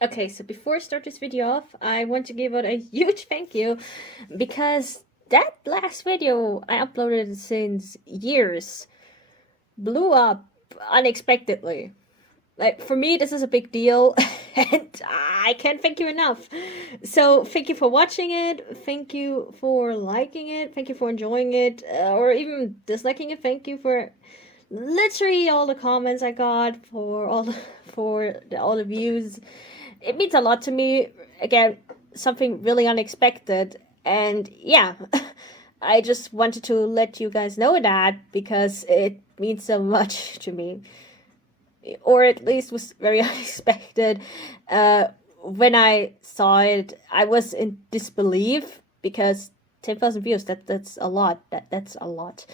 Okay, so before I start this video off, I want to give out a huge thank you because that last video I uploaded since years blew up unexpectedly. Like, for me, this is a big deal, and I can't thank you enough. So, thank you for watching it, thank you for liking it, thank you for enjoying it, or even disliking it. Thank you for literally all the comments I got, for all the views. It means a lot to me. Again, something really unexpected, and yeah, I just wanted to let you guys know that because it means so much to me, or at least was very unexpected. When I saw it, I was in disbelief because 10,000 views, that's a lot. That's a lot.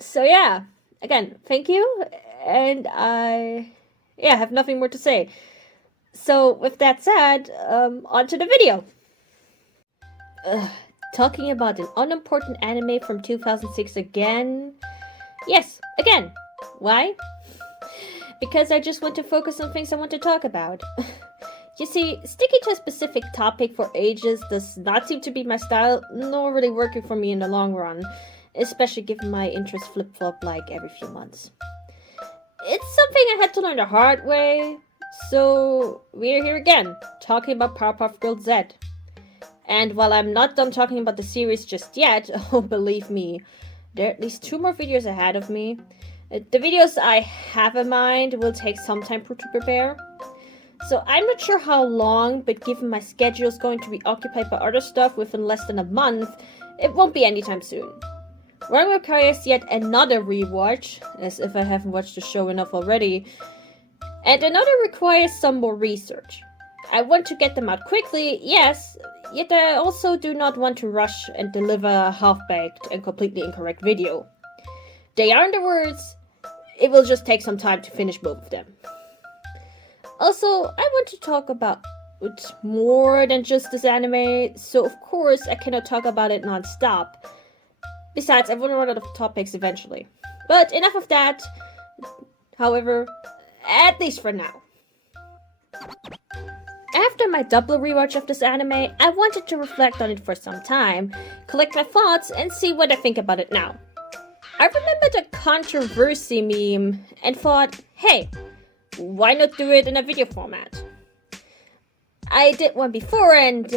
So yeah, again, thank you, and I have nothing more to say. So with that said, on to the video. Talking about an unimportant anime from 2006 again. Yes, again. Why? Because I just want to focus on things I want to talk about. You see, sticking to a specific topic for ages does not seem to be my style, nor really working for me in the long run, especially given my interests flip-flop like every few months. It's something I had to learn the hard way, so we're here again, talking about Powerpuff Girl Z. And while I'm not done talking about the series just yet, oh believe me, there are at least 2 more videos ahead of me. The videos I have in mind will take some time to prepare. So I'm not sure how long, but given my schedule is going to be occupied by other stuff within less than a month, it won't be anytime soon. One requires yet another rewatch, as if I haven't watched the show enough already, and another requires some more research. I want to get them out quickly, yes, yet I also do not want to rush and deliver a half-baked and completely incorrect video. They are in the words, it will just take some time to finish both of them. Also, I want to talk about more than just this anime, so of course I cannot talk about it non-stop. Besides, I will run out of topics eventually. But enough of that. However, at least for now. After my double rewatch of this anime, I wanted to reflect on it for some time, collect my thoughts, and see what I think about it now. I remembered the controversy meme and thought, hey, why not do it in a video format? I did one before and,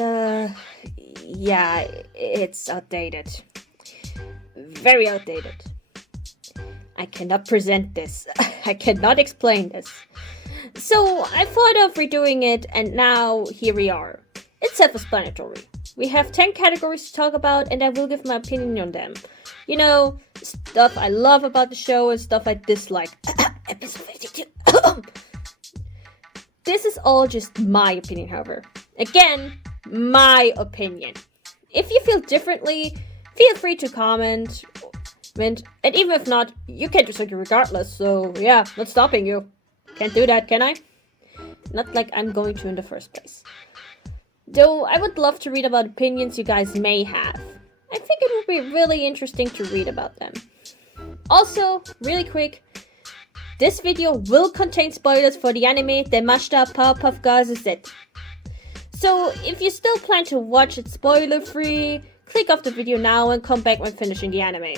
yeah, it's outdated. Very outdated. I cannot present this. I cannot explain this. So I thought of redoing it, and now here we are. It's self-explanatory. We have 10 categories to talk about, and I will give my opinion on them. You know, stuff I love about the show and stuff I dislike. Episode 52. This is all just my opinion, however. Again, my opinion. If you feel differently, feel free to comment. And even if not, you can disagree regardless, so yeah, not stopping you. Can't do that, can I? Not like I'm going to in the first place. Though I would love to read about opinions you guys may have. I think it would be really interesting to read about them. Also, really quick, this video will contain spoilers for the anime Demashita Powerpuff Girl Z. So if you still plan to watch it spoiler-free, click off the video now and come back when finishing the anime.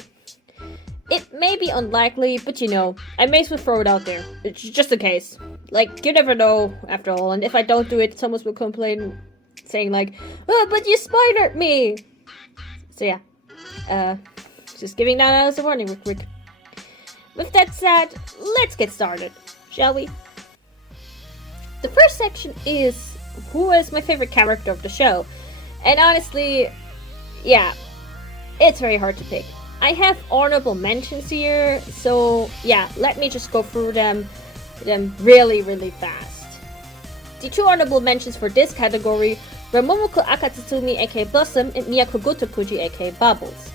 It may be unlikely, but you know, I may as well throw it out there. It's just in case. Like, you never know, after all, and if I don't do it, someone will complain, saying like, oh, but you spoiled me! So yeah, just giving that as a warning real quick. With that said, let's get started, shall we? The first section is, who is my favorite character of the show? And honestly, yeah, it's very hard to pick. I have honorable mentions here, so yeah, let me just go through them really fast. The 2 honorable mentions for this category were Momoko Akatsutsumi aka Blossom and Miyako Gotokuji aka Bubbles.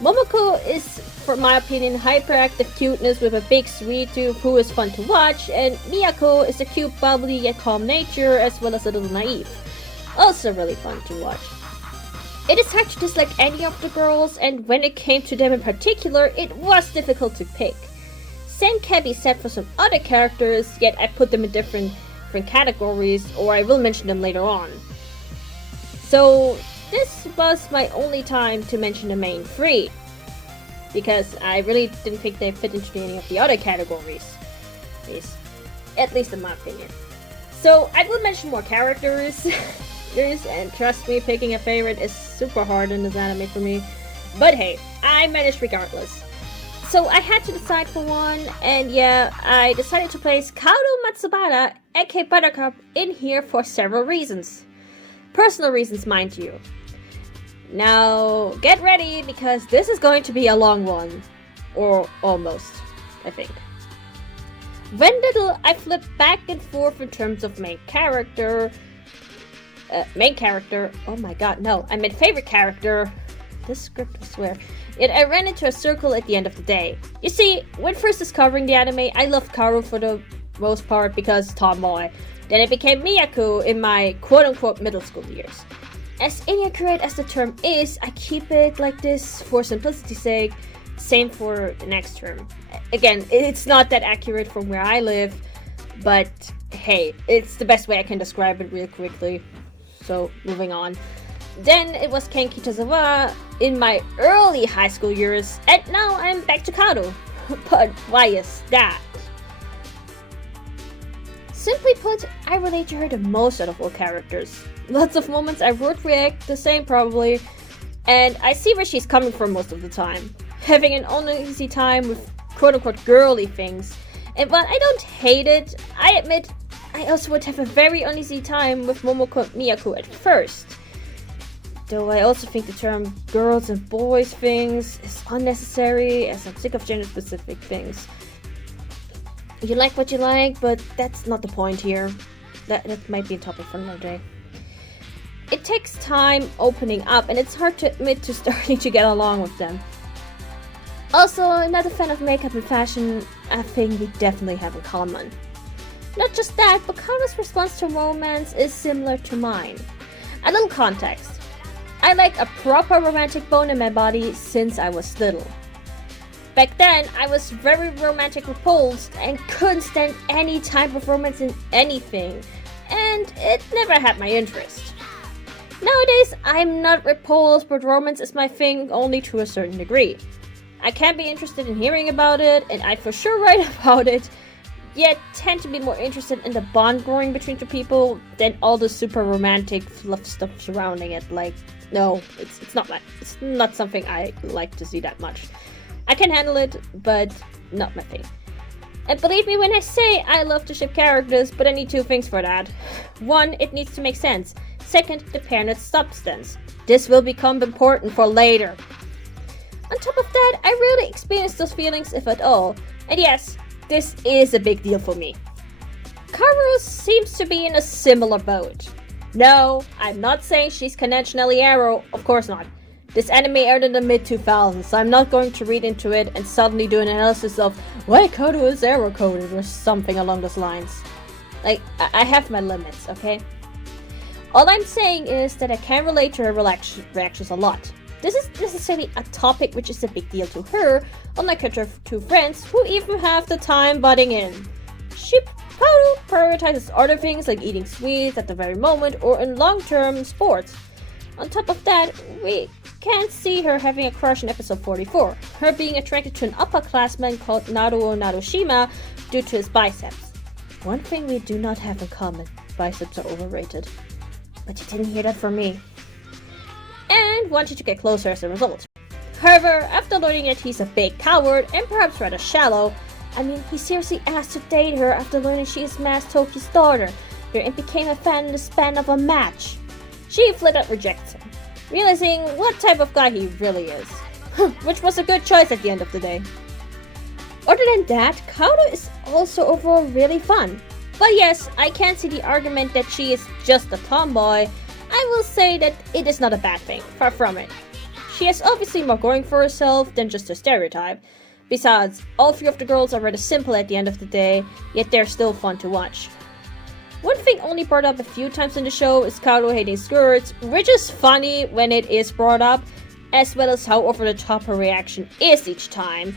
Momoko is, for my opinion, hyperactive cuteness with a big sweet tooth who is fun to watch, and Miyako is a cute, bubbly yet calm nature as well as a little naive. Also really fun to watch. It is hard to dislike any of the girls, and when it came to them in particular, it was difficult to pick. Same can be said for some other characters, yet I put them in different different categories, or I will mention them later on. So this was my only time to mention the main three, because I really didn't think they fit into any of the other categories, at least in my opinion. So I will mention more characters, and trust me, picking a favorite is super hard in this anime for me. But hey, I managed regardless. So I had to decide for one, and yeah, I decided to place Kaoru Matsubara, aka Buttercup, in here for several reasons. Personal reasons, mind you. Now, get ready, because this is going to be a long one. Or almost, I think. When little, I flipped back and forth in terms of main character. Oh my god, no, I meant favorite character. This script, I swear. Yet I ran into a circle at the end of the day. You see, when first discovering the anime, I loved Kaoru for the most part because tomboy. Then it became Miyako in my quote-unquote middle school years. As inaccurate as the term is, I keep it like this for simplicity's sake. Same for the next term. Again, it's not that accurate from where I live, but hey, it's the best way I can describe it real quickly. So, moving on. Then it was Kenki Tozawa in my early high school years, and now I'm back to Kaoru. But why is that? Simply put, I relate to her the most out of all characters. Lots of moments I would react the same probably, and I see where she's coming from most of the time. Having an uneasy time with quote-unquote girly things, and while I don't hate it, I admit I also would have a very uneasy time with Momoko Miyako at first. Though I also think the term girls and boys things is unnecessary, as I'm sick of gender-specific things. You like what you like, but that's not the point here. That might be a topic for another day. It takes time opening up, and it's hard to admit to starting to get along with them. Also, I'm not a fan of makeup and fashion, a thing we definitely have in common. Not just that, but Kaoru's response to romance is similar to mine. A little context. I like a proper romantic bone in my body since I was little. Back then, I was very romantic repulsed and couldn't stand any type of romance in anything, and it never had my interest. Nowadays, I'm not repulsed, but romance is my thing only to a certain degree. I can be interested in hearing about it, and I for sure write about it, yet tend to be more interested in the bond growing between two people than all the super romantic fluff stuff surrounding it. Like, no, it's not something I like to see that much. I can handle it, but not my thing. And believe me when I say I love to ship characters, but I need two things for that. One, it needs to make sense. Second, the pair needs substance. This will become important for later. On top of that, I rarely experience those feelings, if at all. And yes, this is a big deal for me. Kaoru seems to be in a similar boat. No, I'm not saying she's conventionally arrow, of course not. This anime aired in the mid-2000s, so I'm not going to read into it and suddenly do an analysis of why Kaoru is arrow-coded or something along those lines. Like, I have my limits, okay? All I'm saying is that I can relate to her reactions a lot. This is necessarily a topic which is a big deal to her, unlike her two friends who even have the time butting in. She probably prioritizes other things like eating sweets at the very moment or in long-term sports. On top of that, we can't see her having a crush in episode 44, her being attracted to an upperclassman called Naruo Narushima due to his biceps. One thing we do not have in common, biceps are overrated. But you didn't hear that from me. And wanted to get closer as a result. However, after learning that he's a big coward and perhaps rather shallow, I mean, he seriously asked to date her after learning she is Mas Toki's daughter, and became a fan in the span of a match. She flat out rejects him, realizing what type of guy he really is. Which was a good choice at the end of the day. Other than that, Kaoru is also overall really fun. But yes, I can see the argument that she is just a tomboy. I will say that it is not a bad thing, far from it. She has obviously more going for herself than just a stereotype. Besides, all three of the girls are rather simple at the end of the day, yet they're still fun to watch. One thing only brought up a few times in the show is Kaoru hating skirts, which is funny when it is brought up, as well as how over the top her reaction is each time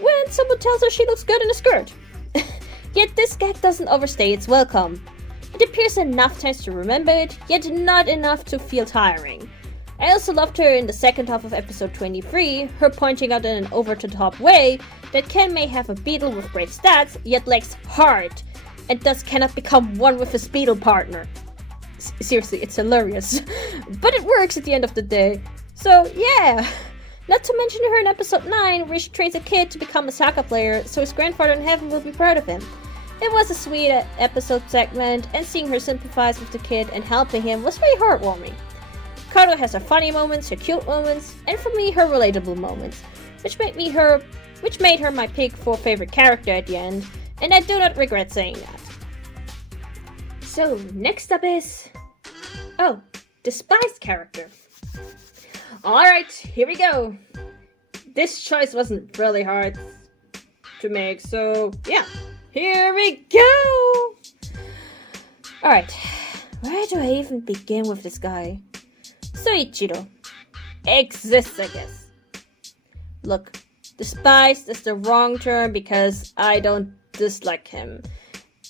when someone tells her she looks good in a skirt. Yet this gag doesn't overstay its welcome. It appears enough times to remember it, yet not enough to feel tiring. I also loved her in the second half of episode 23, her pointing out in an over-the-top way that Ken may have a beetle with great stats, yet lacks heart, and thus cannot become one with his beetle partner. Seriously, it's hilarious. But it works at the end of the day. So, yeah. Not to mention her in episode 9, where she trains a kid to become a soccer player, so his grandfather in heaven will be proud of him. It was a sweet episode segment, and seeing her sympathize with the kid and helping him was very heartwarming. Kato has her funny moments, her cute moments, and for me, her relatable moments, which made her my pick for favorite character at the end, and I do not regret saying that. So, next up is... oh, despised character. Alright, here we go. This choice wasn't really hard to make, so yeah, here we go! Alright, where do I even begin with this guy? Soichiro. Exists, I guess. Look, despised is the wrong term because I don't dislike him.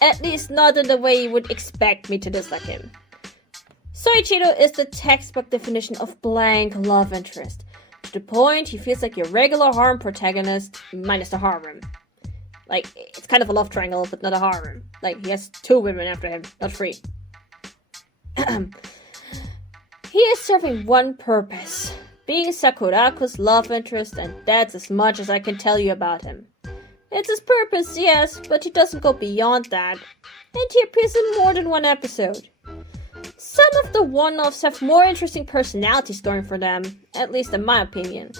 At least not in the way you would expect me to dislike him. Soichiro is the textbook definition of blank love interest. To the point, he feels like your regular harem protagonist, minus the harem. Like, it's kind of a love triangle, but not a harem. Like, he has 2 women after him, not 3. He is serving one purpose. Being Sakurako's love interest, and that's as much as I can tell you about him. It's his purpose, yes, but he doesn't go beyond that. And he appears in more than one episode. Some of the one-offs have more interesting personalities going for them, at least in my opinion.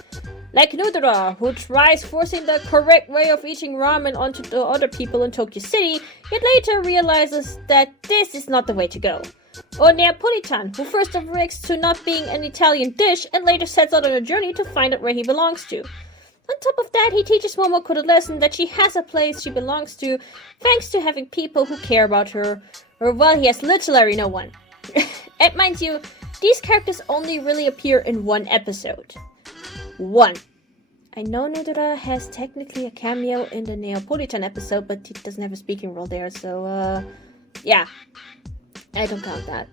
Like Nudura, who tries forcing the correct way of eating ramen onto the other people in Tokyo City, yet later realizes that this is not the way to go. Or Neapolitan, who first objects to not being an Italian dish and later sets out on a journey to find out where he belongs to. On top of that, he teaches Momoko the lesson that she has a place she belongs to, thanks to having people who care about her, or well, he has literally no one. And mind you, these characters only really appear in one episode. 1. I know Nodora has technically a cameo in the Neapolitan episode, but he doesn't have a speaking role there, so, yeah. I don't count that.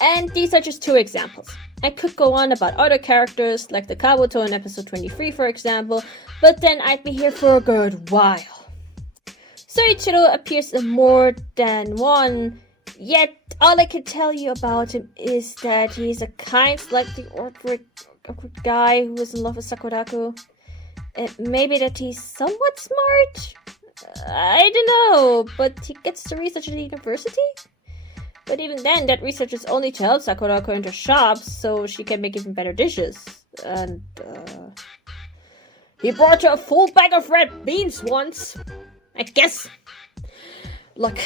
And these are just 2 examples. I could go on about other characters, like the Kabuto in episode 23, for example, but then I'd be here for a good while. Soichiro appears in more than one, yet all I can tell you about him is that he's a kind, slightly awkward guy who is in love with Sakurako. Maybe that he's somewhat smart? I don't know, but he gets to research at the university? But even then, that research is only to help Sakurako in her shops, so she can make even better dishes. And, he brought her a full bag of red beans once. I guess. Look,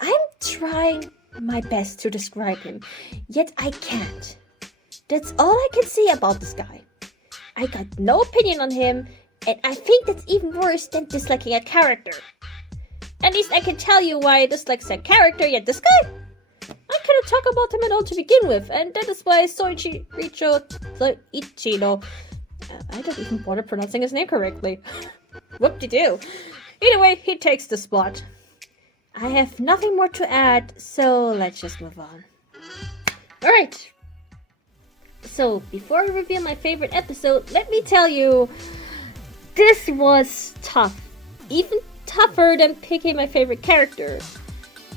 I'm trying my best to describe him, yet I can't. That's all I can say about this guy. I got no opinion on him, and I think that's even worse than disliking a character. At least I can tell you why I dislike said character, yet this guy? I cannot talk about him at all to begin with, and that is why Soichiro, I don't even bother pronouncing his name correctly. Whoop-de-doo. Either way, he takes the spot. I have nothing more to add, so let's just move on. Alright. So, before I reveal my favorite episode, let me tell you, this was tough. Even tougher than picking my favorite character.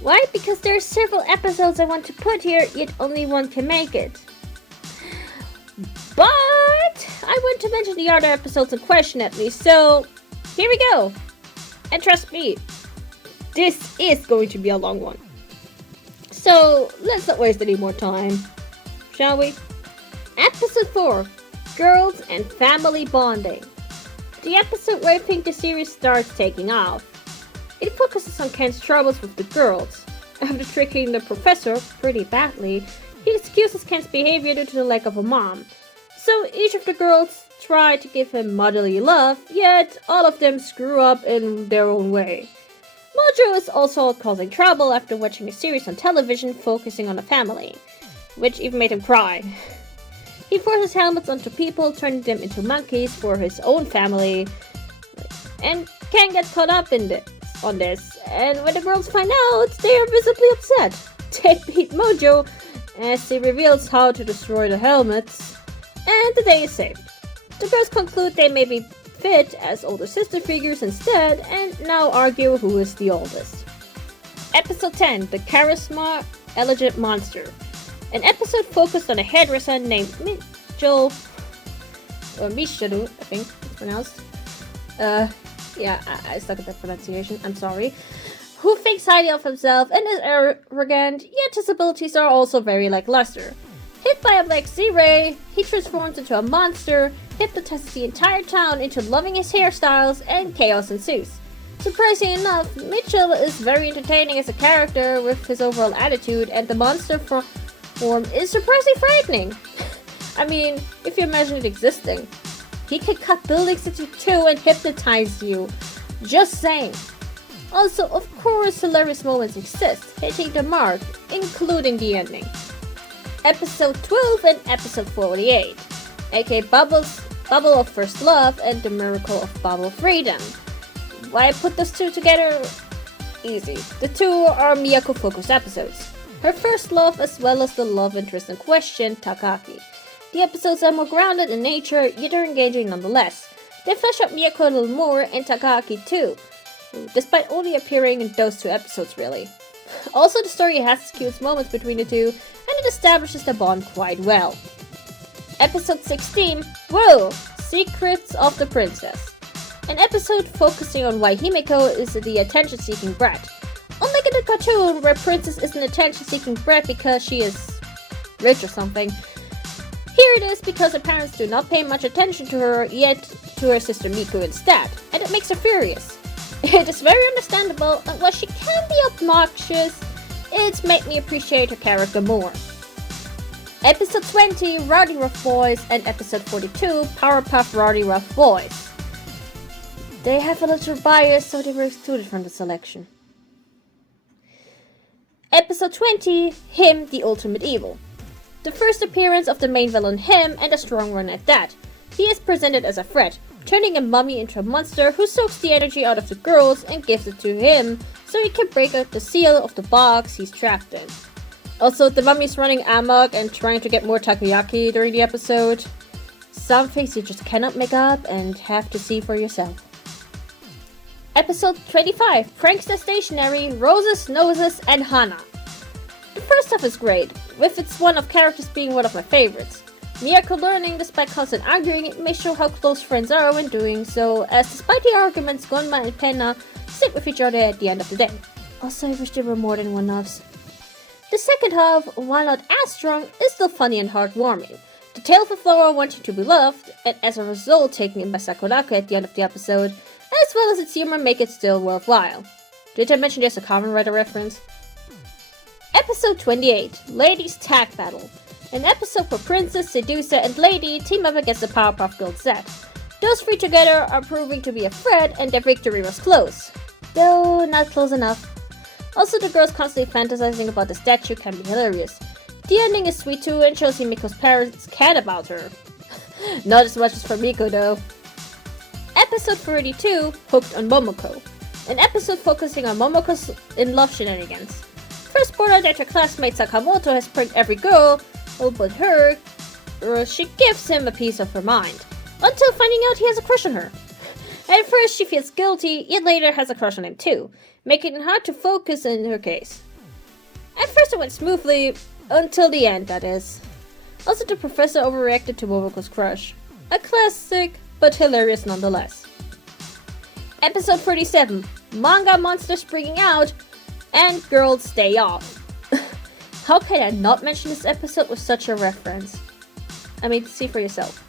Why? Because there are several episodes I want to put here, yet only one can make it. But I want to mention the other episodes in question at least, so here we go. And trust me, this is going to be a long one. So let's not waste any more time, shall we? Episode 4, Girls and Family Bonding. The episode where I think the series starts taking off. It focuses on Ken's troubles with the girls. After tricking the professor pretty badly, he excuses Ken's behavior due to the lack of a mom. So each of the girls try to give him motherly love, yet all of them screw up in their own way. Mojo is also causing trouble after watching a series on television focusing on a family, which even made him cry. He forces helmets onto people, turning them into monkeys for his own family, and Ken gets caught up in this. on this, and when the girls find out, they are visibly upset. Take beat Mojo as he reveals how to destroy the helmets, and the day is saved. The girls conclude they may be fit as older sister figures instead, and now argue who is the oldest. Episode 10, The Charisma Elegant Monster. An episode focused on a hairdresser named Mitchell, or Misharu, I think it's pronounced. I suck at that pronunciation, I'm sorry. Who thinks highly of himself and is arrogant, yet his abilities are also very lackluster. Hit by a black Z-ray, he transforms into a monster, hypnotizes the entire town into loving his hairstyles, and chaos ensues. Surprisingly enough, Mitchell is very entertaining as a character with his overall attitude, and the monster form is surprisingly frightening. I mean, if you imagine it existing. He can cut buildings into two and hypnotize you. Just saying. Also, of course, hilarious moments exist, hitting the mark, including the ending. Episode 12 and Episode 48, aka Bubble of First Love and The Miracle of Bubble Freedom. Why I put those two together? Easy. The two are Miyako-focused episodes. Her first love as well as the love interest in question, Takaki. The episodes are more grounded in nature, yet are engaging nonetheless. They flesh out Miyako a little more, and Takaki too, despite only appearing in those two episodes really. Also, the story has its cute moments between the two, and it establishes the bond quite well. Episode 16, Whoa! Secrets of the Princess. An episode focusing on why Himeko is the attention-seeking brat. Unlike in the cartoon, where Princess is an attention-seeking brat because she is rich or something, here it is because her parents do not pay much attention to her, yet to her sister Miku instead, and it makes her furious. It is very understandable, and while she can be obnoxious, it's made me appreciate her character more. Episode 20, Rowdy Rough Boys, and Episode 42, Powerpuff Rowdy Rough Boys. They have a little bias, so they were excluded from the selection. Episode 20, Him, the Ultimate Evil. The first appearance of the main villain Him, and a strong one at that. He is presented as a threat, turning a mummy into a monster who soaks the energy out of the girls and gives it to him so he can break out the seal of the box he's trapped in. Also, the mummy's running amok and trying to get more takoyaki during the episode. Some things you just cannot make up and have to see for yourself. Episode 25, Prankster Stationery, Roses, Noses, and Hana. The first stuff is great, with its one of characters being one of my favorites. Miyako learning despite constant arguing may show how close friends are when doing so, as despite the arguments, Gonma and Penna sit with each other at the end of the day. Also, I wish there were more than one-offs. The second half, while not as strong, is still funny and heartwarming. The tale of a flower wanting to be loved, and as a result taken in by Sakurako at the end of the episode, as well as its humor make it still worthwhile. Did I mention there's a Kamen Rider reference? Episode 28, Ladies Tag Battle. An episode where Princess, Seducer, and Lady team up against the Powerpuff Girls set. Those three together are proving to be a threat, and their victory was close. Though not close enough. Also, the girls constantly fantasizing about the statue can be hilarious. The ending is sweet too and shows Himiko's parents care about her. Not as much as for Miko though. Episode 32, Hooked on Momoko. An episode focusing on Momoko's in-love shenanigans. First born out that her classmate Sakamoto has pranked every girl, but her, she gives him a piece of her mind. Until finding out he has a crush on her. At first she feels guilty, yet later has a crush on him too, making it hard to focus in her case. At first it went smoothly, until the end that is. Also the professor overreacted to Momoko's crush. A classic, but hilarious nonetheless. Episode 37, Manga Monsters Bringing Out, and Girls Stay Off. How can I not mention this episode with such a reference? I mean, see for yourself.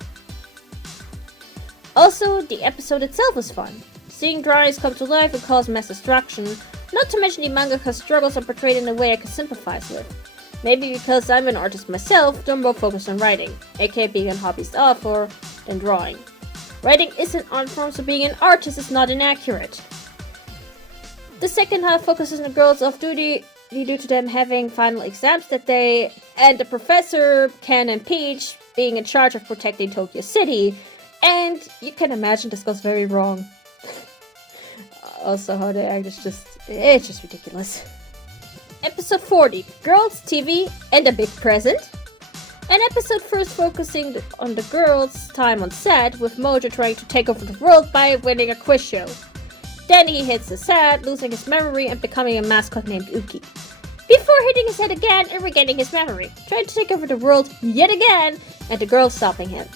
Also, the episode itself was fun. Seeing drawings come to life and cause mass destruction, not to mention the mangaka's struggles are portrayed in a way I can sympathize with. Maybe because I'm an artist myself, though I'm more focused on writing, aka being a hobbyist author, than drawing. Writing is an art form, so being an artist is not inaccurate. The second half focuses on the girls off duty due to them having final exams that day, and the professor, Ken, and Peach being in charge of protecting Tokyo City, and you can imagine this goes very wrong. Also, how they act is it's just ridiculous. Episode 40, Girls, TV, and a Big Present. An episode first focusing on the girls' time on set, with Mojo trying to take over the world by winning a quiz show. Then he hits the set, losing his memory and becoming a mascot named Uki. Before hitting his head again and regaining his memory, trying to take over the world yet again, and the girls stopping him.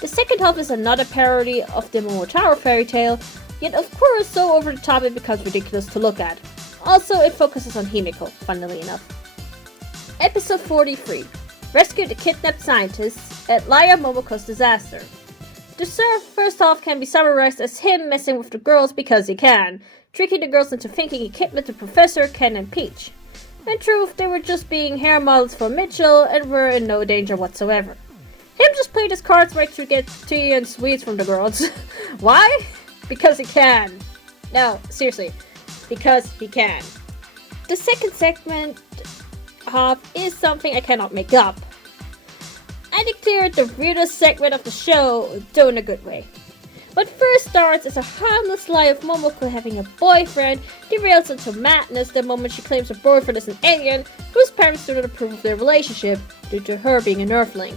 The second half is another parody of the Momotaro fairy tale, yet of course so over the top it becomes ridiculous to look at. Also, it focuses on Himiko, funnily enough. Episode 43. Rescue the kidnapped scientists at Liar Momoko's disaster. The first half can be summarized as him messing with the girls because he can, tricking the girls into thinking he kidnapped the professor, Ken, and Peach. In truth, they were just being hair models for Mitchell and were in no danger whatsoever. Him just played his cards right to get tea and sweets from the girls. Why? Because he can. No, seriously. Because he can. The second segment half is something I cannot make up. I declared the weirdest segment of the show, though in a good way. What first starts as a harmless lie of Momoko having a boyfriend derails into madness the moment she claims her boyfriend is an alien whose parents do not approve of their relationship due to her being an earthling.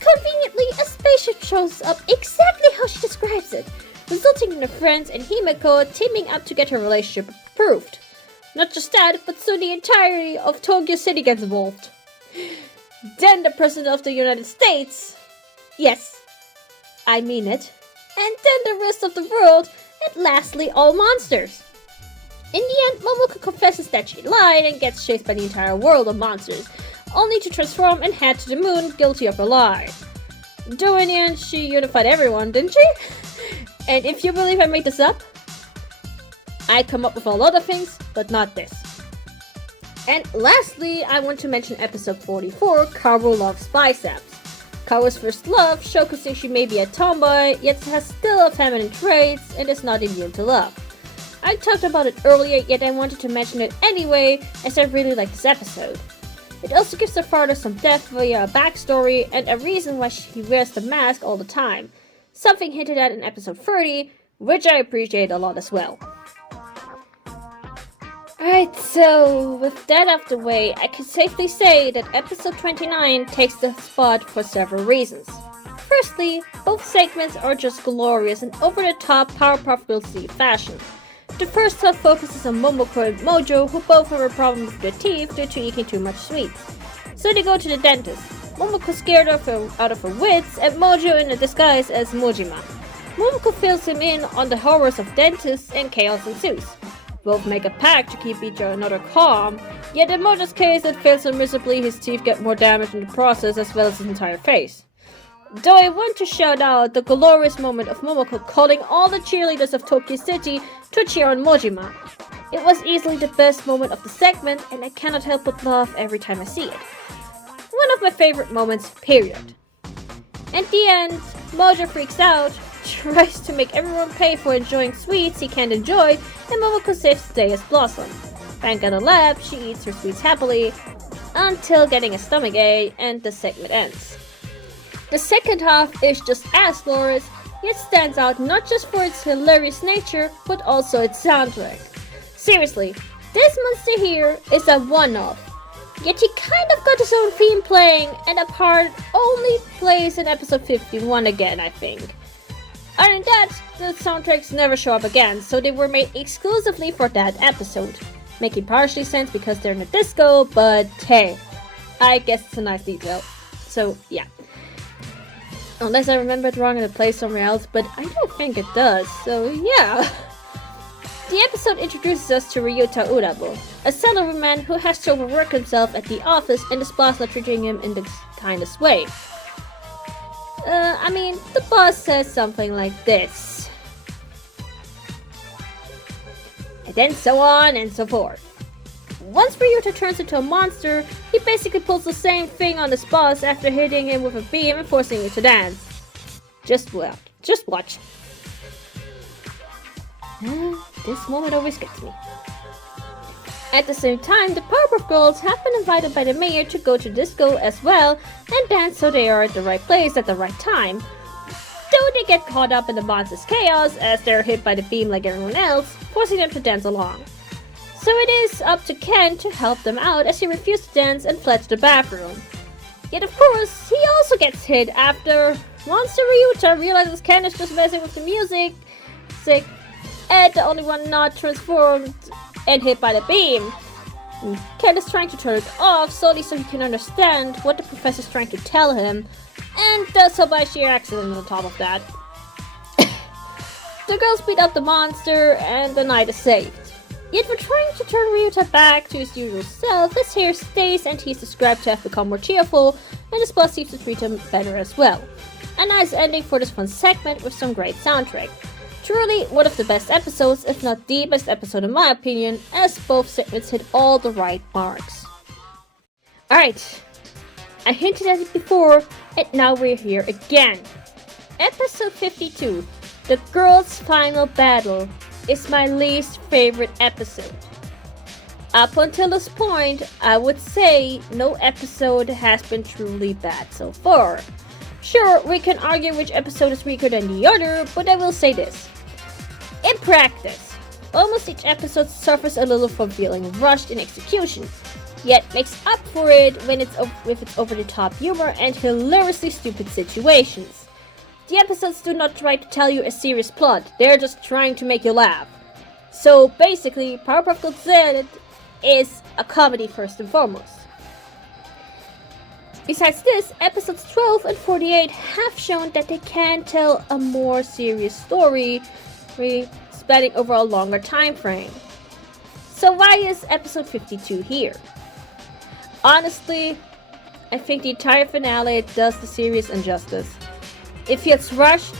Conveniently, a spaceship shows up exactly how she describes it, resulting in her friends and Himiko teaming up to get her relationship approved. Not just that, but soon the entirety of Tokyo City gets involved. Then the President of the United States, yes, I mean it, and then the rest of the world, and lastly all monsters. In the end, Momoko confesses that she lied and gets chased by the entire world of monsters, only to transform and head to the moon guilty of her lie. Though in the end, she unified everyone, didn't she? And if you believe I made this up, I come up with a lot of things, but not this. And lastly, I want to mention episode 44, Kaoru Loves Biceps. Kaoru's first love, showcasing she may be a tomboy, yet has still feminine traits and is not immune to love. I talked about it earlier, yet I wanted to mention it anyway, as I really like this episode. It also gives the father some depth via a backstory and a reason why he wears the mask all the time. Something hinted at in episode 30, which I appreciate a lot as well. Alright, so with that out of the way, I can safely say that episode 29 takes the spot for several reasons. Firstly, both segments are just glorious and over-the-top Powerpuff Girls fashion. The first half focuses on Momoko and Mojo, who both have a problem with their teeth due to eating too much sweets. So they go to the dentist. Momoko scared out of her wits, and Mojo in a disguise as Mojima. Momoko fills him in on the horrors of dentists, and chaos ensues. Both make a pact to keep each other calm, yet in Mojo's case it fails so miserably his teeth get more damaged in the process as well as his entire face. Though I want to shout out the glorious moment of Momoko calling all the cheerleaders of Tokyo City to cheer on Mojima. It was easily the best moment of the segment, and I cannot help but laugh every time I see it. One of my favorite moments, period. At the end, Mojo freaks out, tries to make everyone pay for enjoying sweets he can't enjoy, and Momoko saves the day as Blossom. Back at the lab, she eats her sweets happily, until getting a stomachache, and the segment ends. The second half is just as glorious, yet stands out not just for its hilarious nature, but also its soundtrack. Seriously, this monster here is a one-off, yet he kind of got his own theme playing, and a part only plays in episode 51 again, I think. Other than that, the soundtracks never show up again, so they were made exclusively for that episode. Making partially sense because they're in a disco, but hey, I guess it's a nice detail. So yeah. Unless I remembered wrong and it plays somewhere else, but I don't think it does, so yeah. The episode introduces us to Ryuta Urabo, a salaryman who has to overwork himself at the office and his boss not treating him in the kindest way. The boss says something like this. And then so on and so forth. Once Ryuta turns into a monster, he basically pulls the same thing on his boss after hitting him with a beam and forcing him to dance. Just watch. This moment always gets me. At the same time, the Powerpuff Girls have been invited by the mayor to go to disco as well and dance, so they are at the right place at the right time. Though they get caught up in the monster's chaos as they're hit by the beam like everyone else, forcing them to dance along. So it is up to Ken to help them out as he refused to dance and fled to the bathroom. Yet of course, he also gets hit after Monster Ryuta realizes Ken is just messing with the music, and the only one not transformed and hit by the beam. Ken is trying to turn it off solely so he can understand what the professor's trying to tell him, and does so by sheer accident on top of that. The girls beat up the monster and the night is saved. Yet for trying to turn Ryuta back to his usual self, his hair stays and he's described to have become more cheerful, and his boss seems to treat him better as well. A nice ending for this fun segment with some great soundtrack. Truly one of the best episodes, if not the best episode in my opinion, as both segments hit all the right marks. Alright, I hinted at it before, and now we're here again. Episode 52, The Girls' Final Battle, is my least favorite episode. Up until this point, I would say no episode has been truly bad so far. Sure, we can argue which episode is weaker than the other, but I will say this. In practice, almost each episode suffers a little from feeling rushed in execution, yet makes up for it with its over-the-top humor and hilariously stupid situations. The episodes do not try to tell you a serious plot, they're just trying to make you laugh. So basically, Powerpuff Girls Z is a comedy first and foremost. Besides this, episodes 12 and 48 have shown that they can tell a more serious story, spanning over a longer time frame. So why is episode 52 here? Honestly, I think the entire finale does the series injustice. It feels rushed,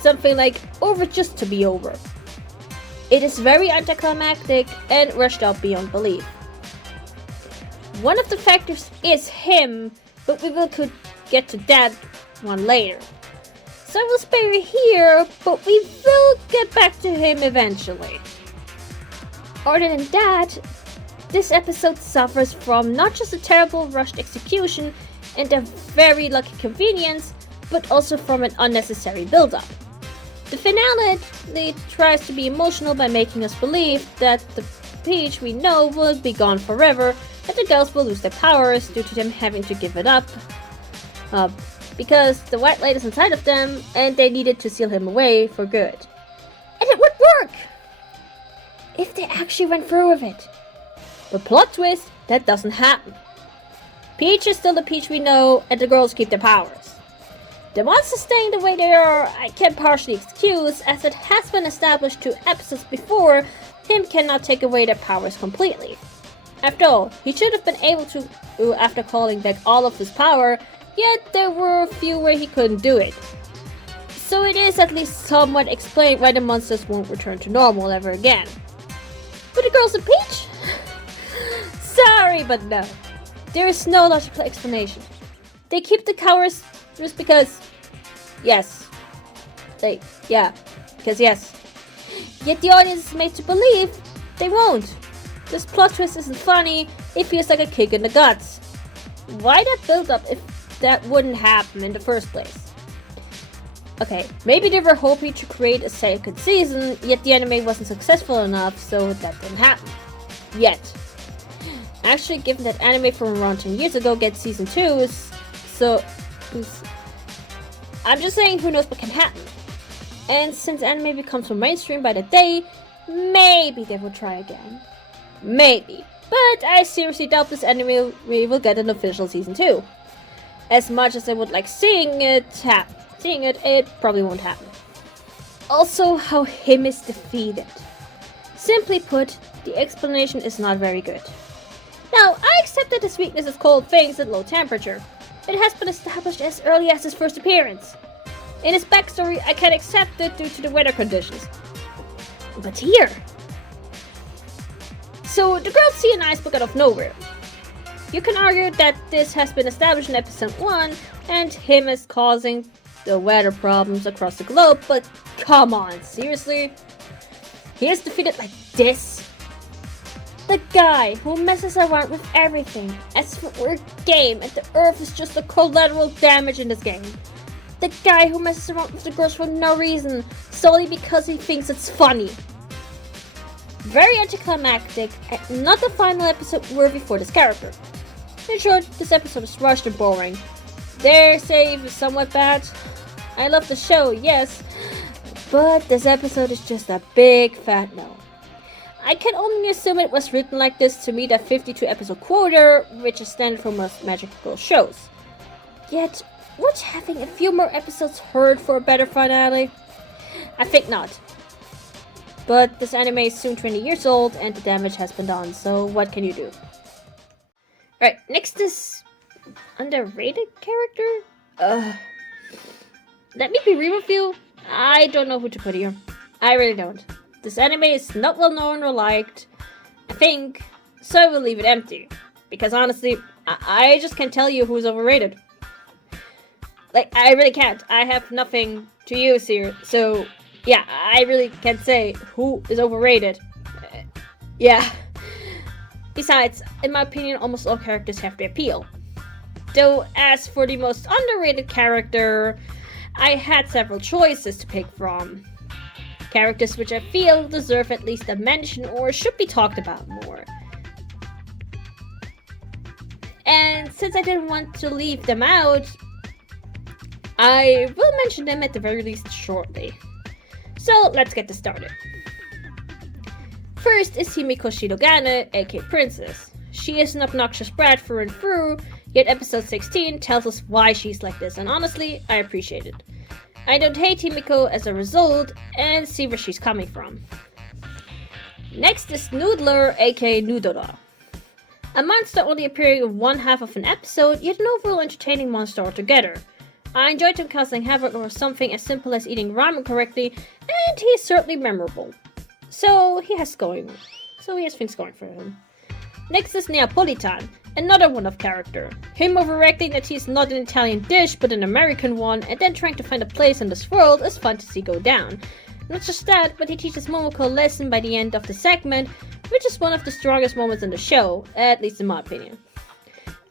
something like over just to be over. It is very anticlimactic and rushed out beyond belief. One of the factors is him, but we will get to that one later. So I will spare you here, but we will get back to him eventually. Other than that, this episode suffers from not just a terrible rushed execution and a very lucky convenience, but also from an unnecessary build-up. The finale tries to be emotional by making us believe that the Peach we know will be gone forever, and the girls will lose their powers due to them having to give it up. Because the white light is inside of them, and they needed to seal him away for good. And it would work! If they actually went through with it. But plot twist, that doesn't happen. Peach is still the Peach we know, and the girls keep their powers. The monsters staying the way they are, I can partially excuse, as it has been established 2 episodes before, him cannot take away their powers completely. After all, he should have been able to after calling back all of his power, yet there were a few where he couldn't do it. So it is at least somewhat explained why the monsters won't return to normal ever again. But the girls of Peach? Sorry, but no. There is no logical explanation. They keep the powers just because, yes. Because yes. Yet the audience is made to believe they won't. This plot twist isn't funny, it feels like a kick in the guts. Why that build up if that wouldn't happen in the first place? Okay, maybe they were hoping to create a second season, yet the anime wasn't successful enough, so that didn't happen. Yet. Actually, given that anime from around 10 years ago gets season 2, I'm just saying who knows what can happen. And since anime becomes more mainstream by the day, maybe they will try again. Maybe. But I seriously doubt this anime will get an official season 2. As much as I would like seeing it happen. It probably won't happen. Also, how him is defeated. Simply put, the explanation is not very good. Now, I accept that his weakness is cold things at low temperature. It has been established as early as his first appearance. In his backstory, I can accept it due to the weather conditions. But here... So, the girls see an ice bucket out of nowhere. You can argue that this has been established in episode 1, and him is causing the weather problems across the globe, but come on, seriously? He is defeated like this? The guy who messes around with everything as if it were a game and the earth is just a collateral damage in this game. The guy who messes around with the girls for no reason, solely because he thinks it's funny. Very anticlimactic, and not the final episode worthy for this character. In short, this episode is rushed and boring. Dare say it was somewhat bad. I love the show, yes, but this episode is just a big fat no. I can only assume it was written like this to meet a 52 episode quota, which is standard for most magical shows. Yet, would having a few more episodes hurt for a better finale? I think not. But this anime is soon 20 years old and the damage has been done, so what can you do? Alright, next is underrated character? Let me be real with you. I don't know who to put here. I really don't. This anime is not well known or liked, I think, so I will leave it empty. Because honestly, I just can't tell you who's overrated. Like, I really can't. I have nothing to use here, so yeah, I really can't say who is overrated. Yeah. Besides, in my opinion, almost all characters have their appeal. Though, as for the most underrated character, I had several choices to pick from. Characters which I feel deserve at least a mention or should be talked about more. And since I didn't want to leave them out, I will mention them at the very least shortly. So let's get this started. First is Himiko Shirogane, aka Princess. She is an obnoxious brat through and through, yet episode 16 tells us why she's like this, and honestly, I appreciate it. I don't hate Himiko as a result, and see where she's coming from. Next is Noodler, aka Noodora. A monster only appearing in one half of an episode, yet an overall entertaining monster altogether. I enjoyed him causing havoc over something as simple as eating ramen correctly, and he is certainly memorable. So he has things going for him. Next is Neapolitan, another one-off character. Him overacting that he's not an Italian dish but an American one, and then trying to find a place in this world is fun to see go down. Not just that, but he teaches Momoko a lesson by the end of the segment, which is one of the strongest moments in the show, at least in my opinion.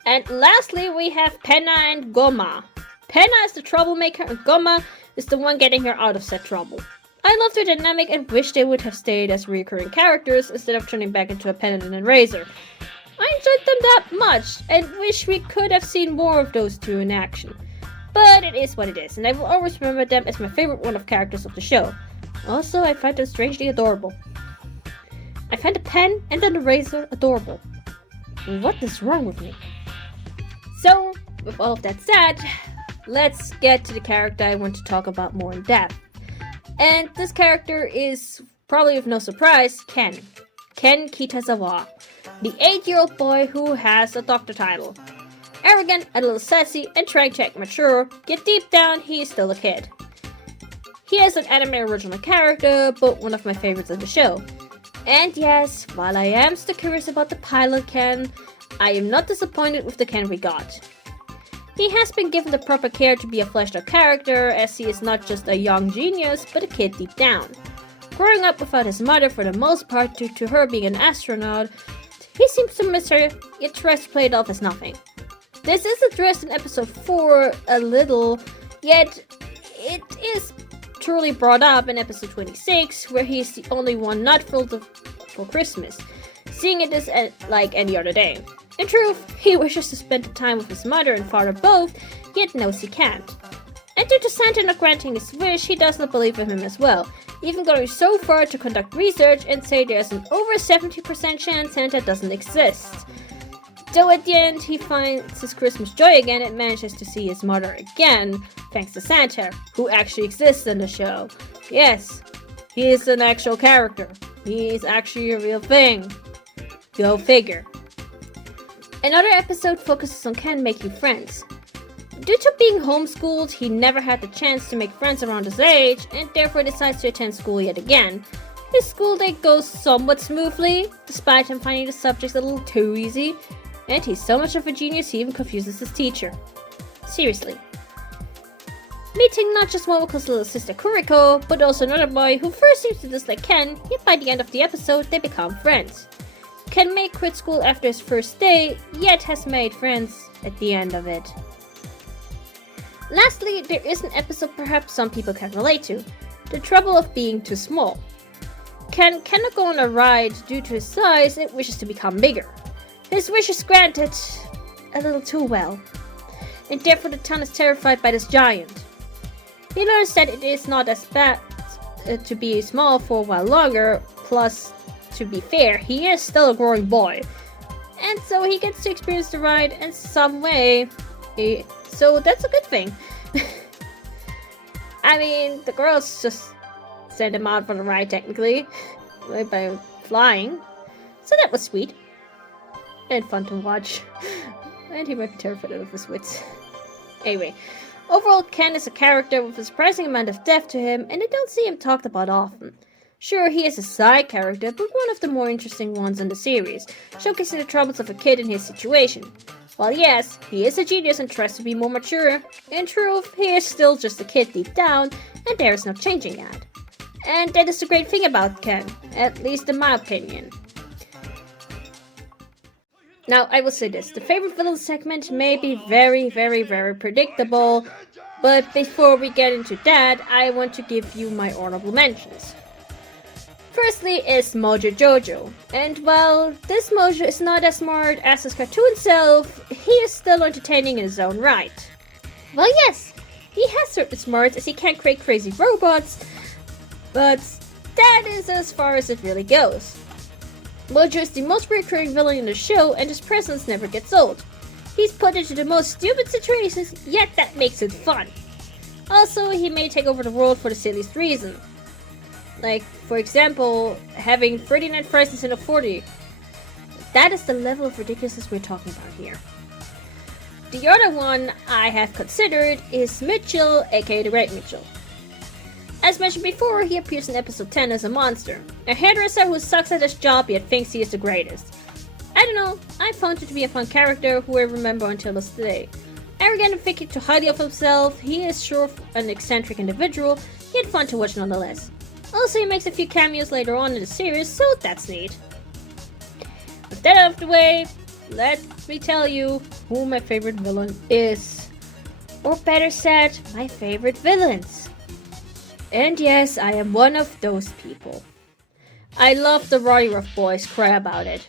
And lastly, we have Penna and Goma. Penna is the troublemaker and Goma is the one getting her out of said trouble. I love their dynamic and wish they would have stayed as recurring characters instead of turning back into a pendant and razor. I enjoyed them that much and wish we could have seen more of those two in action. But it is what it is, and I will always remember them as my favorite one-off characters of the show. Also, I find them strangely adorable. I find the pen and then the razor adorable. What is wrong with me? So, with all of that said, let's get to the character I want to talk about more in depth. And this character is, probably with no surprise, Ken. Ken Kitazawa, the 8-year-old boy who has a doctor title. Arrogant, a little sassy, and trying to act mature, yet deep down he is still a kid. He is an anime original character, but one of my favorites of the show. And yes, while I am still curious about the pilot Ken, I am not disappointed with the Ken we got. He has been given the proper care to be a fleshed out character, as he is not just a young genius, but a kid deep down. Growing up without his mother for the most part due to her being an astronaut, he seems to miss her, yet tries to play it off as nothing. This is addressed in episode 4 a little, yet it is truly brought up in episode 26, where he is the only one not filled for Christmas, seeing it as like any other day. In truth, he wishes to spend the time with his mother and father both, yet knows he can't. And due to Santa not granting his wish, he does not believe in him as well, even going so far to conduct research and say there's an over 70% chance Santa doesn't exist. Though at the end, he finds his Christmas joy again and manages to see his mother again, thanks to Santa, who actually exists in the show. Yes, he is an actual character. He is actually a real thing. Go figure. Another episode focuses on Ken making friends. Due to being homeschooled, he never had the chance to make friends around his age, and therefore decides to attend school yet again. His school day goes somewhat smoothly, despite him finding the subjects a little too easy, and he's so much of a genius he even confuses his teacher. Seriously. Meeting not just Momoko's little sister Kuriko, but also another boy who first seems to dislike Ken, yet by the end of the episode they become friends. Ken may quit school after his first day, yet has made friends at the end of it. Lastly, there is an episode perhaps some people can relate to. The trouble of being too small. Ken cannot go on a ride due to his size and wishes to become bigger. His wish is granted a little too well, and therefore the town is terrified by this giant. He learns that it is not as bad to be small for a while longer, plus, to be fair, he is still a growing boy. And so he gets to experience the ride in some way, so that's a good thing. I mean, the girls just sent him out for the ride technically, by flying, so that was sweet. And fun to watch. And he might be terrified out of his wits. Anyway, overall Ken is a character with a surprising amount of depth to him, and I don't see him talked about often. Sure, he is a side character, but one of the more interesting ones in the series, showcasing the troubles of a kid in his situation. While yes, he is a genius and tries to be more mature, in truth, he is still just a kid deep down, and there is no changing that. And that is the great thing about Ken, at least in my opinion. Now, I will say this, the favorite villain segment may be very, very, very predictable, but before we get into that, I want to give you my honorable mentions. Firstly is Mojo Jojo, and while this Mojo is not as smart as his cartoon self, he is still entertaining in his own right. Well yes, he has certain smarts as he can create crazy robots, but that is as far as it really goes. Mojo is the most recurring villain in the show, and his presence never gets old. He's put into the most stupid situations, yet that makes it fun. Also, he may take over the world for the silliest reason. Like, for example, having 39 fries instead of 40. That is the level of ridiculousness we're talking about here. The other one I have considered is Mitchell, aka the Red Mitchell. As mentioned before, he appears in episode 10 as a monster, a hairdresser who sucks at his job yet thinks he is the greatest. I don't know, I found him to be a fun character who I remember until this day. Arrogant and thinking too highly of himself, he is sure an eccentric individual, yet fun to watch nonetheless. Also, he makes a few cameos later on in the series, so that's neat. With that out of the way, let me tell you who my favorite villain is. Or better said, my favorite villains. And yes, I am one of those people. I love the Roddy Rough Boys cry about it.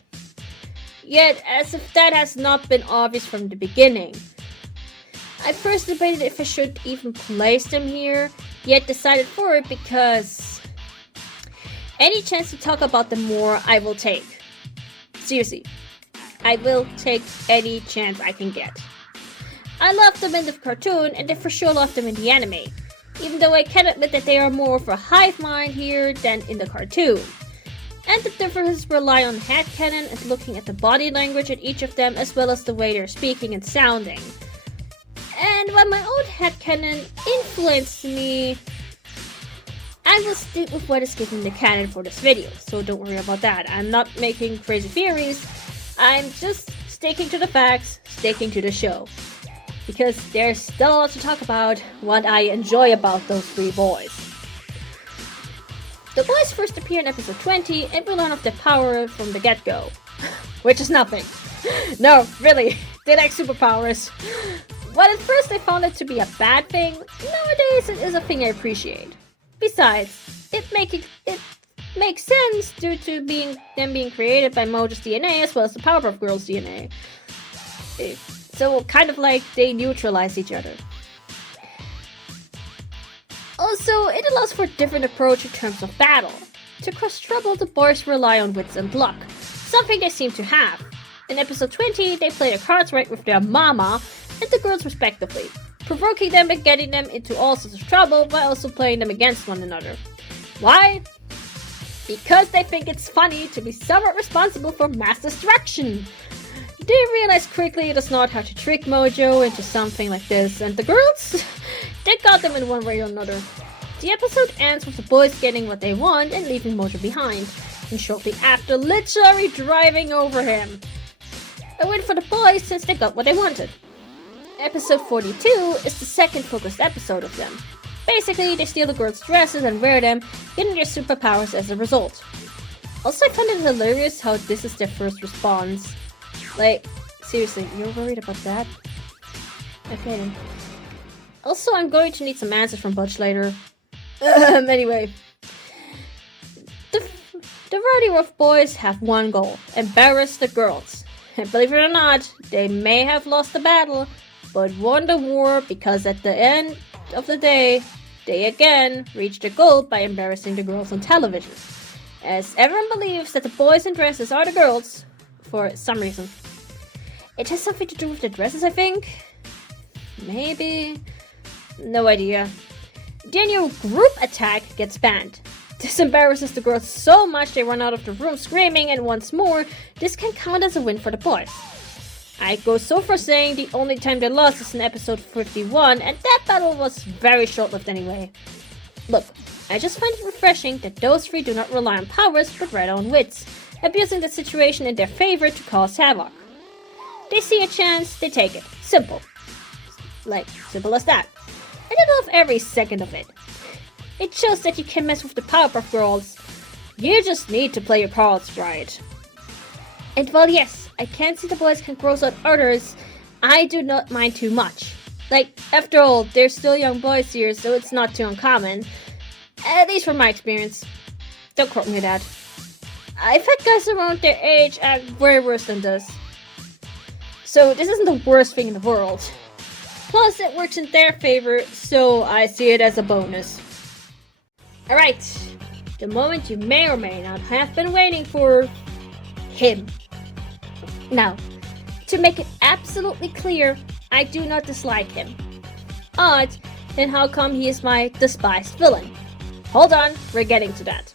Yet, as if that has not been obvious from the beginning. I first debated if I should even place them here, yet decided for it because any chance to talk about them more, I will take. Seriously, I will take any chance I can get. I love them in the cartoon, and I for sure love them in the anime, even though I can admit that they are more of a hive mind here than in the cartoon. And the differences rely on headcanon and looking at the body language at each of them, as well as the way they're speaking and sounding. And while my own headcanon influenced me, I will stick with what is given the canon for this video, so don't worry about that. I'm not making crazy theories, I'm just sticking to the facts, sticking to the show. Because there's still a lot to talk about what I enjoy about those three boys. The boys first appear in episode 20 and we learn of their power from the get-go. Which is nothing. No, really, they like superpowers. While at first I found it to be a bad thing, nowadays it is a thing I appreciate. Besides, it makes sense due to them being created by Mojo's DNA as well as the Powerpuff Girls' DNA. So kind of like they neutralize each other. Also, it allows for a different approach in terms of battle. To cause trouble, the boys rely on wits and luck, something they seem to have. In episode 20, they play the cards right with their mama and the girls respectively, provoking them and getting them into all sorts of trouble while also playing them against one another. Why? Because they think it's funny to be somewhat responsible for mass destruction. They realize quickly it is not how to trick Mojo into something like this, and the girls? They got them in one way or another. The episode ends with the boys getting what they want and leaving Mojo behind, and shortly after literally driving over him. A win for the boys since they got what they wanted. Episode 42 is the second focused episode of them. Basically, they steal the girls' dresses and wear them, getting their superpowers as a result. Also, I find it hilarious how this is their first response. Like, seriously, you're worried about that? Okay then. Also, I'm going to need some answers from Butch later. Anyway. The Rowdy Rough Boys have one goal: embarrass the girls. And believe it or not, they may have lost the battle, but won the war because at the end of the day, they again reached their goal by embarrassing the girls on television. As everyone believes that the boys in dresses are the girls, for some reason. It has something to do with the dresses, I think? Maybe? No idea. The annual group attack gets banned. This embarrasses the girls so much they run out of the room screaming, and once more, this can count as a win for the boys. I go so far saying the only time they lost is in episode 51, and that battle was very short-lived anyway. Look, I just find it refreshing that those three do not rely on powers, but rather on wits, abusing the situation in their favor to cause havoc. They see a chance, they take it. Simple. Like, simple as that. I don't love every second of it. It shows that you can mess with the Powerpuff Girls. You just need to play your cards right. And while yes, I can see the boys can gross out others, I do not mind too much. Like, after all, they're still young boys here, so it's not too uncommon. At least from my experience. Don't quote me that. I've had guys around their age act way worse than this. So this isn't the worst thing in the world. Plus, it works in their favor, so I see it as a bonus. Alright, the moment you may or may not have been waiting for: him. Now, to make it absolutely clear, I do not dislike him. Odd, then how come he is my despised villain? Hold on, we're getting to that.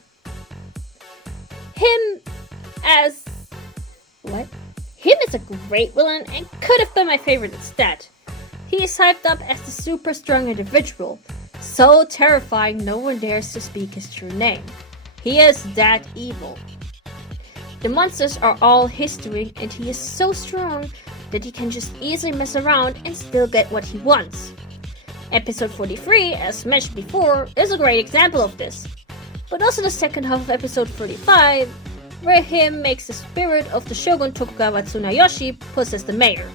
Him as... what? Him is a great villain and could have been my favorite instead. He is hyped up as the super strong individual, so terrifying no one dares to speak his true name. He is that evil. The monsters are all his doing, and he is so strong that he can just easily mess around and still get what he wants. Episode 43, as mentioned before, is a great example of this. But also the second half of episode 35, where him makes the spirit of the Shogun Tokugawa Tsunayoshi possess the mayor.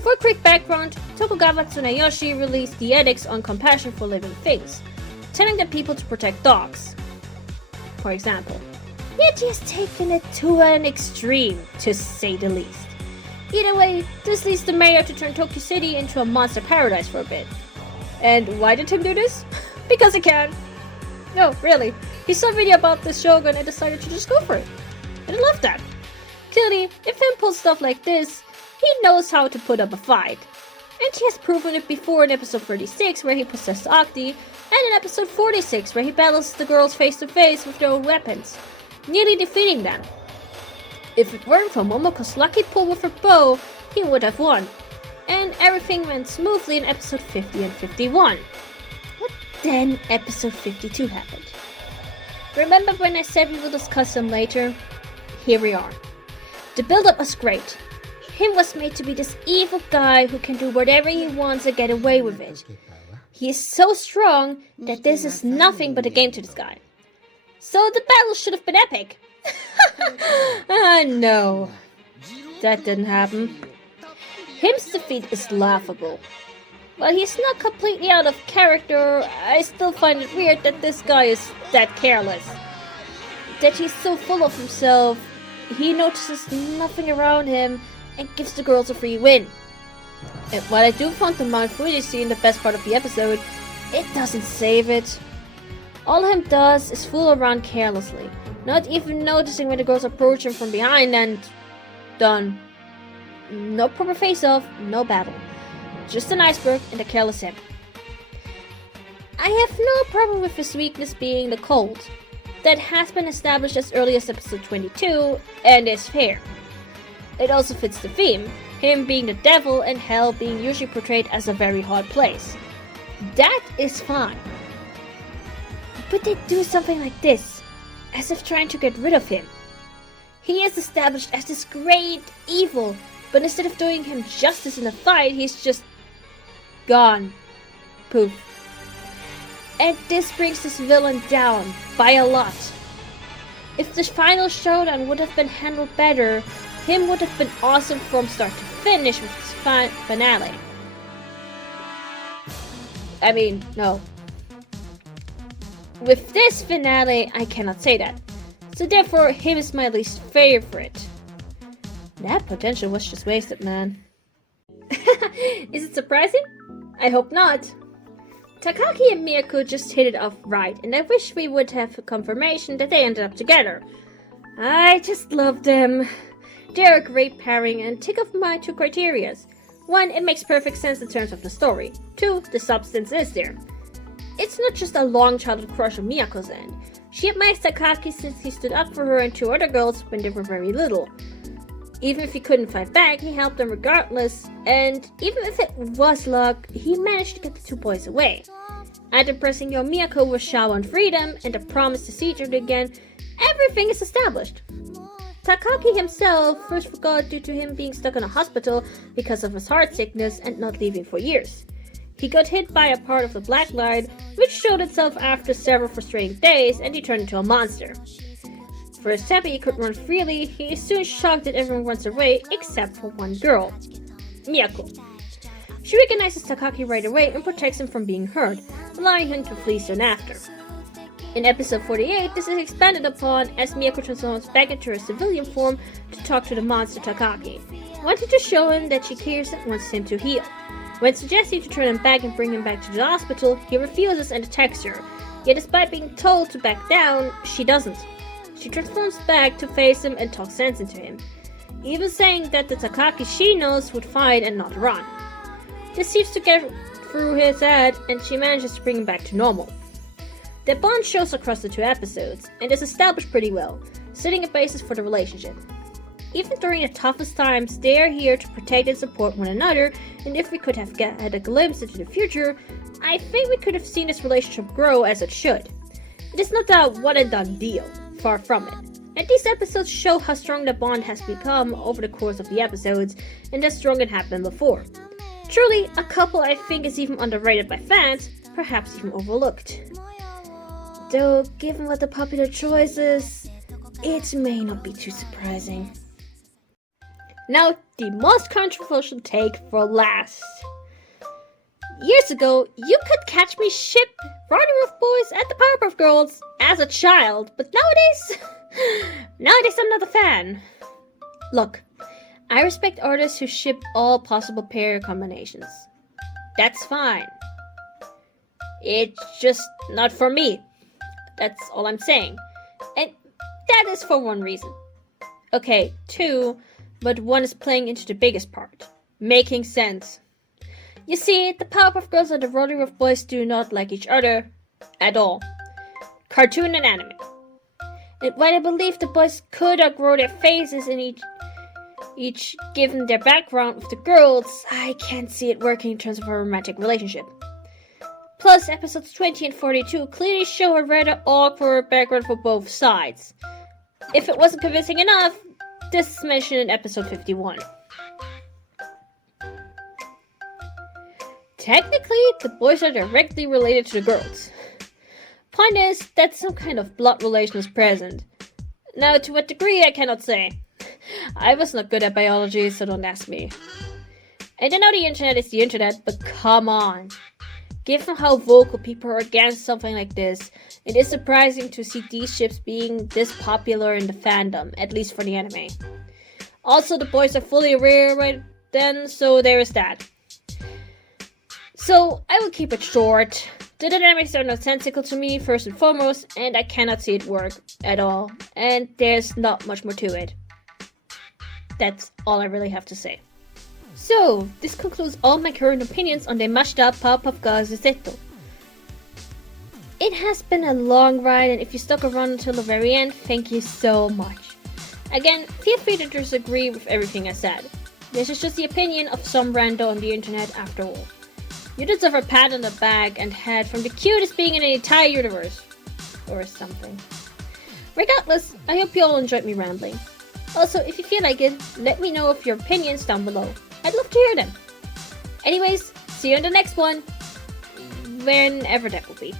For a quick background, Tokugawa Tsunayoshi released the edicts on compassion for living things, telling the people to protect dogs, for example. Yet he has taken it to an extreme, to say the least. Either way, this leads the mayor to turn Tokyo City into a monster paradise for a bit. And why did him do this? Because he can. No, really. He saw a video about this Shogun and decided to just go for it. And I love that. Clearly, if him pulls stuff like this, he knows how to put up a fight. And he has proven it before in episode 36, where he possessed Akti, and in episode 46, where he battles the girls face to face with their own weapons, nearly defeating them. If it weren't for Momoko's lucky pull with her bow, he would have won. And everything went smoothly in episode 50 and 51. But then episode 52 happened. Remember when I said we will discuss them later? Here we are. The build-up was great. Him was made to be this evil guy who can do whatever he wants and get away with it. He is so strong that this is nothing but a game to this guy. So the battle should have been epic. No. That didn't happen. Him's defeat is laughable. While he's not completely out of character, I still find it weird that this guy is that careless. That he's so full of himself, he notices nothing around him and gives the girls a free win. And while I do find the Mount Fuji scene the best part of the episode, it doesn't save it. All him does is fool around carelessly, not even noticing when the girls approach him from behind, and done. No proper face-off, no battle. Just an iceberg and a careless him. I have no problem with his weakness being the cold. That has been established as early as episode 22, and is fair. It also fits the theme, him being the devil and hell being usually portrayed as a very hard place. That is fine. But they do something like this, as if trying to get rid of him. He is established as this great evil, but instead of doing him justice in a fight, he's just gone. Poof. And this brings this villain down by a lot. If the final showdown would have been handled better, him would have been awesome from start to finish with his finale. No. With this finale, I cannot say that. So therefore, him is my least favorite. That potential was just wasted, man. Is it surprising? I hope not. Takaki and Miyako just hit it off right, and I wish we would have confirmation that they ended up together. I just love them. They're a great pairing and tick off my 2 criterias. 1, it makes perfect sense in terms of the story. 2, the substance is there. It's not just a long childhood crush on Miyako's end. She admires Takaki since he stood up for her and 2 other girls when they were very little. Even if he couldn't fight back, he helped them regardless, and even if it was luck, he managed to get the 2 boys away. Add impressing young Miyako with Shaw and freedom, and a promise to see each other again, everything is established. Takaki himself first forgot due to him being stuck in a hospital because of his heart sickness and not leaving for years. He got hit by a part of the black light, which showed itself after several frustrating days, and he turned into a monster. First happy he could run freely, he is soon shocked that everyone runs away except for 1 girl, Miyako. She recognizes Takaki right away and protects him from being hurt, allowing him to flee soon after. In episode 48, this is expanded upon as Miyako transforms back into her civilian form to talk to the monster Takaki, wanting to show him that she cares and wants him to heal. When suggesting to turn him back and bring him back to the hospital, he refuses and attacks her, yet despite being told to back down, she doesn't. She transforms back to face him and talk sense into him, even saying that the Takaki she knows would fight and not run. This seems to get through his head, and she manages to bring him back to normal. Their bond shows across the 2 episodes, and is established pretty well, setting a basis for the relationship. Even during the toughest times, they are here to protect and support one another, and if we could have had a glimpse into the future, I think we could have seen this relationship grow as it should. It is not a one-and-done deal. Far from it. And these episodes show how strong the bond has become over the course of the episodes, and how strong it had been before. Truly, a couple I think is even underrated by fans, perhaps even overlooked. Though, given what the popular choice is, it may not be too surprising. Now, the most controversial take for last. Years ago, you could catch me ship Roddy Boys and the Powerpuff Girls as a child, but nowadays I'm not a fan. Look, I respect artists who ship all possible pair combinations. That's fine. It's just not for me. That's all I'm saying. And that is for 1 reason. Okay, 2, but 1 is playing into the biggest part. Making sense. You see, the Powerpuff Girls and the Roddy Boys do not like each other at all. Cartoon and anime. And while I believe the boys could outgrow their phases in each given their background with the girls, I can't see it working in terms of a romantic relationship. Plus, episodes 20 and 42 clearly show a rather awkward background for both sides. If it wasn't convincing enough, this is mentioned in episode 51. Technically, the boys are directly related to the girls. Point is that some kind of blood relation is present. Now, to what degree, I cannot say. I was not good at biology, so don't ask me. And I know the internet is the internet, but come on. Given how vocal people are against something like this, it is surprising to see these ships being this popular in the fandom, at least for the anime. Also, the boys are fully aware right then, so there is that. So, I will keep it short. The dynamics are nonsensical to me, first and foremost, and I cannot see it work at all. And there's not much more to it. That's all I really have to say. So, this concludes all my current opinions on the Mashita Powerpuff Girls Zeto. It has been a long ride, and if you stuck around until the very end, thank you so much. Again, feel free to disagree with everything I said. This is just the opinion of some rando on the internet after all. You deserve a pat on the back and head from the cutest being in the entire universe. Or something. Regardless, I hope you all enjoyed me rambling. Also, if you feel like it, let me know of your opinions down below. I'd love to hear them. Anyways, see you in the next one. Whenever that will be.